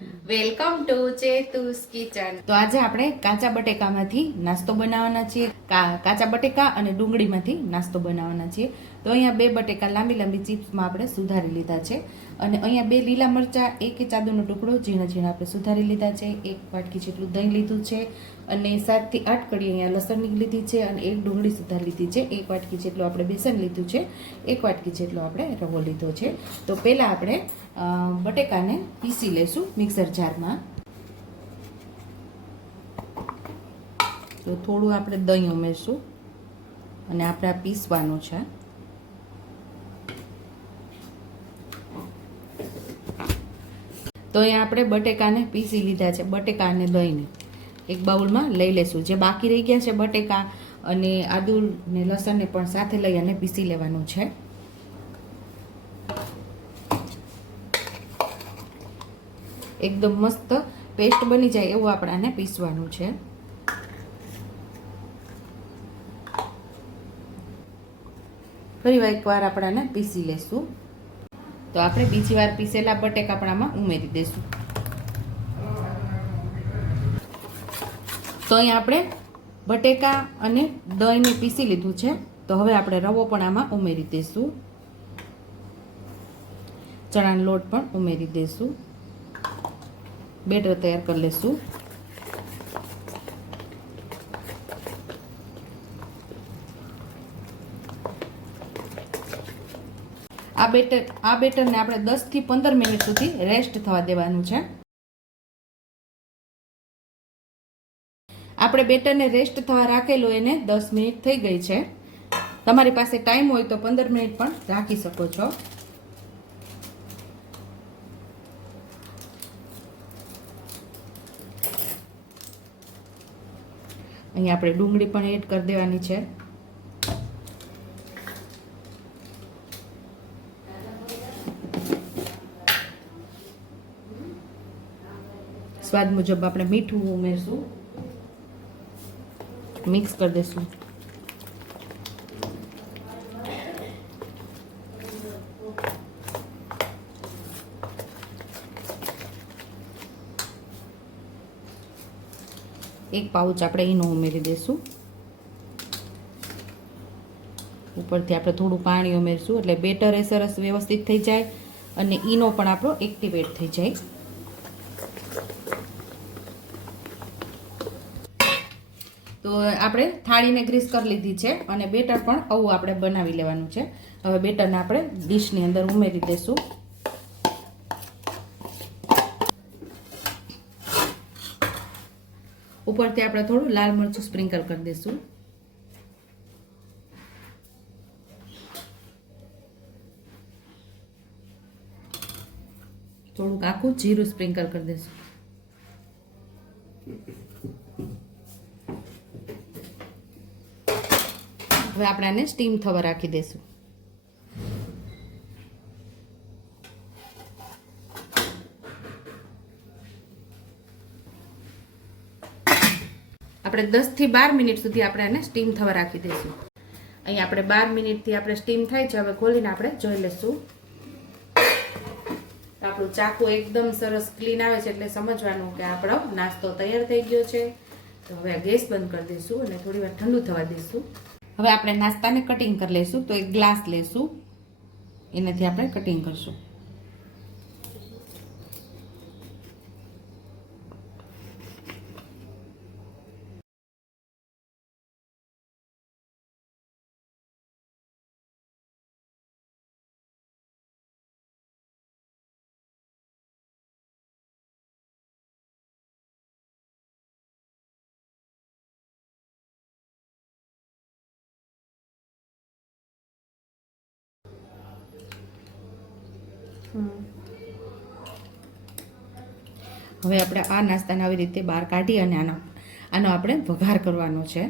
Welcome to ચેતુસ kitchen. તો આજે આપણે કાચા બટેકામાંથી નાસ્તો બનાવવાના છીએ. કાચા બટેકા અને ડુંગળીમાંથી નાસ્તો બનાવવાના છીએ. તો અહીંયા બે બટેકા લાંબી લાંબી ચિપ્સમાં આપણે સુધારી લીધા છે. અને અહીંયા બે લીલા મરચાં, એક ચાદુનો ટુકડો, ઝીણા ઝીણા આપણે સુધારી લીધા છે. એક વાટકી જેટલું દહીં લીધું છે અને સાતથી આઠ કડી અહીંયા લસણની લીધી છે અને એક ડુંગળી સુધારી લીધી છે. એક વાટકી જેટલું આપણે બેસન લીધું છે, એક વાટકી જેટલો આપણે રવો લીધો છે. તો પહેલાં આપણે બટેકાને પીસી લઈશું મિક્સર જારમાં. તો થોડું આપણે દહીં ઉમેરશું અને આપણે આ પીસવાનું છે. તો અહીંયા આપણે બટેકાને પીસી લીધા છે બટેકા અને દહીંને. એક બાઉલમાં લઈ લેશું. જે બાકી રહી ગયા છે બટેકા અને આદુ ને લસણને પણ સાથે લઈ અને પીસી લેવાનું છે. એકદમ મસ્ત પેસ્ટ બની જાય એવું આપણાને પીસવાનું છે. ફરી એકવાર આપણાને પીસી લેશું. તો આપણે બીજી વાર પીસેલા બટેકા પણ આમાં ઉમેરી દઈશું. તો અહીં આપણે બટેકા અને દહીંને પીસી લીધું છે. તો હવે આપણે રવો પણ આમાં ઉમેરી દઈશું. ચણાનો લોટ પણ ઉમેરી દઈશું. બેટર તૈયાર કરી લઈશું આ બેટર, આ બેટરને આપણે દસથી પંદર મિનિટ સુધી રેસ્ટ થવા દેવાનું છે. આપણે બેટરને રેસ્ટ થવા રાખેલું એને દસ મિનિટ થઈ ગઈ છે. તમારી પાસે ટાઈમ હોય તો પંદર મિનિટ પણ રાખી શકો છો. અહીંયા આપણે ડુંગળી પણ એડ કરી દેવાની છે. સ્વાદ મુજબ આપણે મીઠું ઉમેરશું. મિક્સ કરી દઈશું. એક પાઉચ આપણે ઈનો ઉમેરી દઈશું. ઉપરથી આપણે થોડું પાણી ઉમેરશું, એટલે બેટર એ સરસ વ્યવસ્થિત થઈ જાય અને ઈનો પણ આપણો એક્ટિવેટ થઈ જાય. તો આપણે થાળીને ગ્રીસ કરી લીધી છે અને બેટર પણ આવું આપણે બનાવી લેવાનું છે. હવે બેટરને આપણે ડીશની અંદર ઉમેરી દઈશું. ઉપરથી આપણે થોડું લાલ મરચું સ્પ્રિંકલ કરી દઈશું. થોડુંક આખું જીરું સ્પ્રિંકલ કરી દઈશું. હવે આપણે આને સ્ટીમ થવા રાખી દઈશું આપણે દસથી બાર મિનિટ સુધી આપણે આને સ્ટીમ થવા રાખી દઈશું અહીં આપણે બાર મિનિટથી આપણે સ્ટીમ થાય છે, હવે ખોલીને આપણે જોઈ લઈશું. આપણું ચાકુ એકદમ સરસ ક્લીન આવે છે, એટલે સમજવાનું કે આપણો નાસ્તો તૈયાર થઈ ગયો છે. તો હવે ગેસ બંધ કરી દઈશું અને થોડી વાર ઠંડુ થવા દઈશું. હવે આપણે નાસ્તાને કટિંગ કરી લઈશું તો એક ગ્લાસ લઈશું એનાથી આપણે કટિંગ કરશું. હવે આપણે આ નાસ્તાને આવી રીતે બહાર કાઢી અને આનો આનો આપણે વઘાર કરવાનો છે.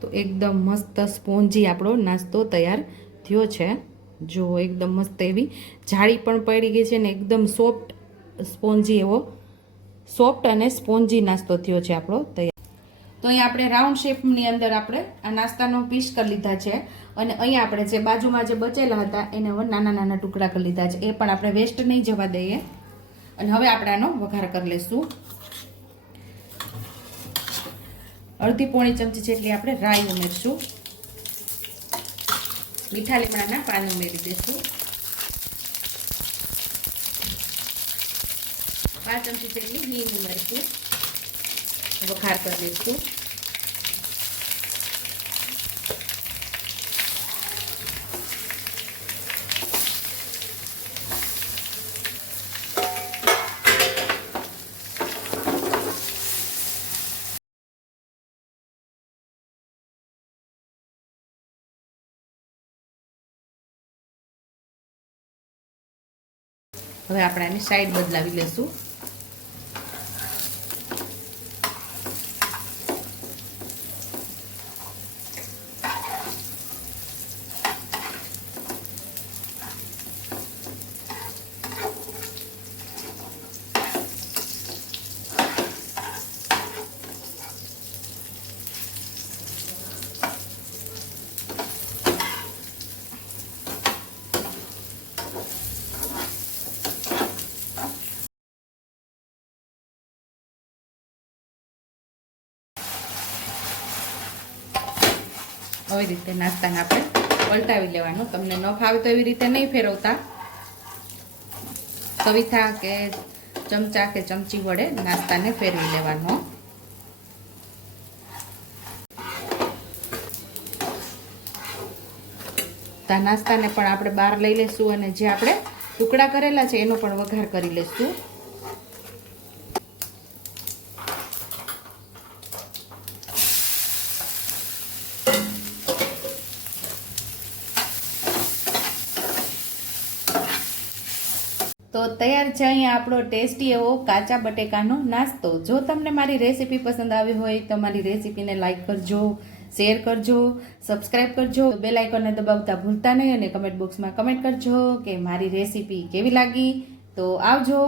તો એકદમ મસ્ત સ્પોન્જી આપણો નાસ્તો તૈયાર થયો છે. જો એકદમ મસ્ત એવી જાળી પણ પડી ગઈ છે ને એકદમ સોફ્ટ સ્પોન્જી એવો સોફ્ટ અને સ્પોન્જી નાસ્તો થયો છે આપણો તૈયાર. તો અહીં આપણે રાઉન્ડ શેપની અંદર આપણે આ નાસ્તાનો પીસ કરી લીધા છે. અને અહીંયા આપણે જે બાજુમાં જે બચેલા હતા, એને નાના નાના ટુકડા કરી લીધા છે. એ પણ આપણે વેસ્ટ નહીં જવા દઈએ. અને હવે આપણે આનો વઘાર કરી લઈશું અડધી પોણી ચમચી જેટલી આપણે રાઈ ઉમેરશું. મીઠા લીમડાના પાન ઉમેરી દઈશું. પાંચ ચમચી જેટલી હિંગ ઉમેરશું. વઘાર કરી દઈશું હવે આપણે આની સાઈડ બદલાવી લેશું આવી રીતે નાસ્તાને આપણે પલટાવી લેવાનું. તમને ન ફાવે તો એવી રીતે નહીં ફેરવતા. સવિથા કે ચમચા કે ચમચી વડે નાસ્તાને ફેરવી લેવાનો. આ નાસ્તાને પણ આપણે બહાર લઈ લઈશું અને જે આપણે ટુકડા કરેલા છે એનો પણ વઘાર કરી લઈશું તો તૈયાર છે અહીંયા આપણો ટેસ્ટી એવો કાચા બટેકાનો નાસ્તો. જો તમને મારી રેસીપી પસંદ આવી હોય તો મારી રેસીપીને લાઇક કરજો, શેર કરજો, સબસ્ક્રાઇબ કરજો, બેલ આઇકોનને દબાવતા ભૂલતા નહીં અને કમેન્ટ બોક્સમાં કમેન્ટ કરજો કે મારી રેસીપી કેવી લાગી. તો આવજો.